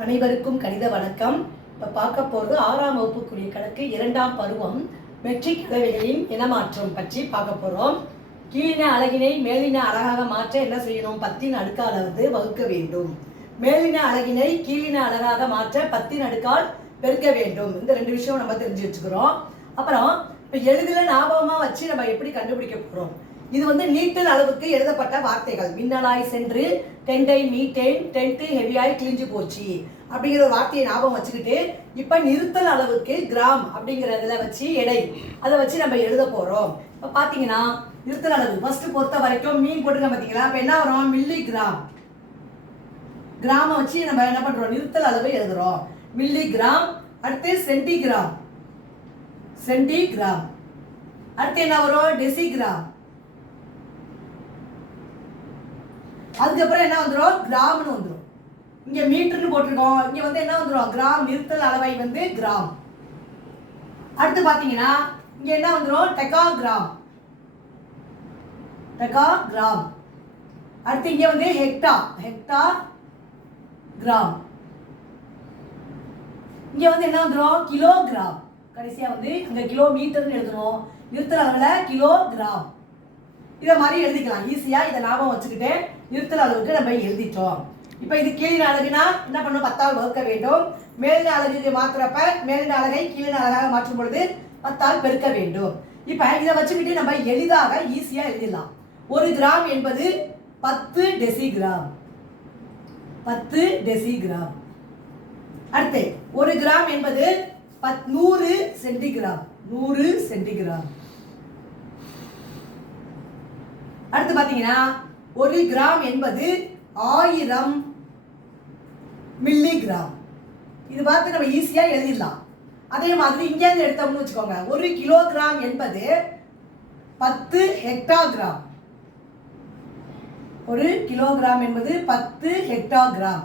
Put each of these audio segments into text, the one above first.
அனைவருக்கும் கணித வணக்கம். இப்போ பார்க்க போகிறது ஆறாம் வகுப்புக்குரிய கணக்கு இரண்டாம் பருவம். மெட்ரிக் அளவிகளின் இனமாற்றம் பற்றி பார்க்க போகிறோம் கீழின அழகினை மேலின அழகாக மாற்ற என்ன செய்யணும்? பத்தின் அடுக்கால் வந்து வகுக்க வேண்டும். மேலின அழகினை கீழின அழகாக மாற்ற பத்தின் அடுக்கால் பெருக்க வேண்டும். இந்த ரெண்டு விஷயம் நம்ம தெரிஞ்சு வச்சுக்கிறோம். அப்புறம் இப்போ எளிதில் ஞாபகமாக வச்சு நம்ம எப்படி கண்டுபிடிக்க போகிறோம் இது வந்து லீட்டர் அளவுக்கு எழுதப்பட்ட வார்த்தைகள். மின்னலாய் சென்று டென்டை மீட்டேன் டென்ட்டு ஹெவியாய் கிழிஞ்சு போச்சு. அப்படிங்கிற ஒரு வார்த்தையை ஞாபகம் வச்சுக்கிட்டு இப்போ நிறுத்தல் அளவுக்கு கிராம் அப்படிங்கிறதுல வச்சு எடை. அதை வச்சு நம்ம எழுத போகிறோம் இப்போ பார்த்தீங்கன்னா நிறுத்தல் அளவு. ஃபர்ஸ்ட் பொறுத்த வரைக்கும் மீன் போட்டுருக்க பார்த்தீங்களா இப்போ என்ன வரும்? மில்லி கிராம் கிராமம் வச்சு நம்ம என்ன பண்ணுறோம் நிறுத்தல் அளவு எழுதுறோம். மில்லி கிராம் அடுத்து சென்டிகிராம் சென்டிகிராம் அடுத்து என்ன வரும்? டெசிகிராம் அதுக்கப்புறம் என்ன வந்துடும் கிராம்னு வந்துடும் இங்க மீட்டர்னு போட்டிருக்கோம். இங்க வந்து என்ன வந்துடும் கிராம் நிறுத்தல் அளவை வந்து கிராம். அடுத்து பாத்தீங்கன்னா இங்க என்ன வந்துடும் டெகா கிராம் டெகா கிராம் அடுத்து இங்க வந்து ஹெக்டா. ஹெக்டா கிராம். இங்க வந்து என்ன வந்துடும் கிலோகிராம். கடைசியா வந்து அங்க கிலோமீட்டர்னு எழுதணும். நிறுத்தல் கிலோ கிராம் இதை மாதிரி எழுதிக்கலாம். ஈஸியாக இதை ஞாபகம் வச்சுக்கிட்டு நிறுத்தல் அளவுக்கு நம்ம எழுதிட்டோம். இப்போ இது கீழே அழகுனா என்ன பண்ணணும் பத்தால் வகுக்க வேண்டும். மேலின அழகுக்கு மாற்றுறப்ப மேலின அழகை கீழின அழகாக மாற்றும் பொழுது பத்தால் பெருக்க வேண்டும். இப்போ இதை வச்சுக்கிட்டு நம்ம எளிதாக ஈஸியாக எழுதிடலாம். ஒரு கிராம் என்பது பத்து டெசி கிராம் பத்து டெசி கிராம் அடுத்து ஒரு கிராம் என்பது பத் நூறு சென்டிகிராம். நூறு சென்டிகிராம். அடுத்து பார்த்தீங்கன்னா ஒரு கிராம் என்பது ஆயிரம் மில்லிகிராம் இது பார்த்து நம்ம ஈஸியாக எழுதிடலாம். அதே மாதிரி இங்கேருந்து எடுத்தோம்னு வச்சுக்கோங்க ஒரு கிலோகிராம் என்பது பத்து ஹெக்டாகிராம் ஒரு கிலோகிராம் என்பது பத்து ஹெக்டாகிராம்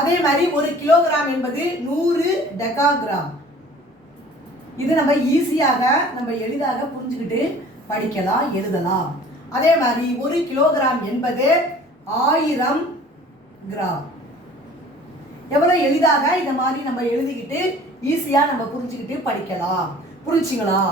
அதே மாதிரி ஒரு கிலோகிராம் என்பது நூறு டெகாகிராம் இது நம்ம ஈஸியாக நம்ம எளிதாக புரிஞ்சுக்கிட்டு படிக்கலாம் எழுதலாம். அதே மாதிரி ஒரு கிலோகிராம் என்பது ஆயிரம் கிராம். எவ்வளோ எளிதாக? இந்த மாதிரி நம்ம எழுதிக்கிட்டு ஈஸியாக நம்ம புரிஞ்சுக்கிட்டு படிக்கலாம். புரிஞ்சுங்களா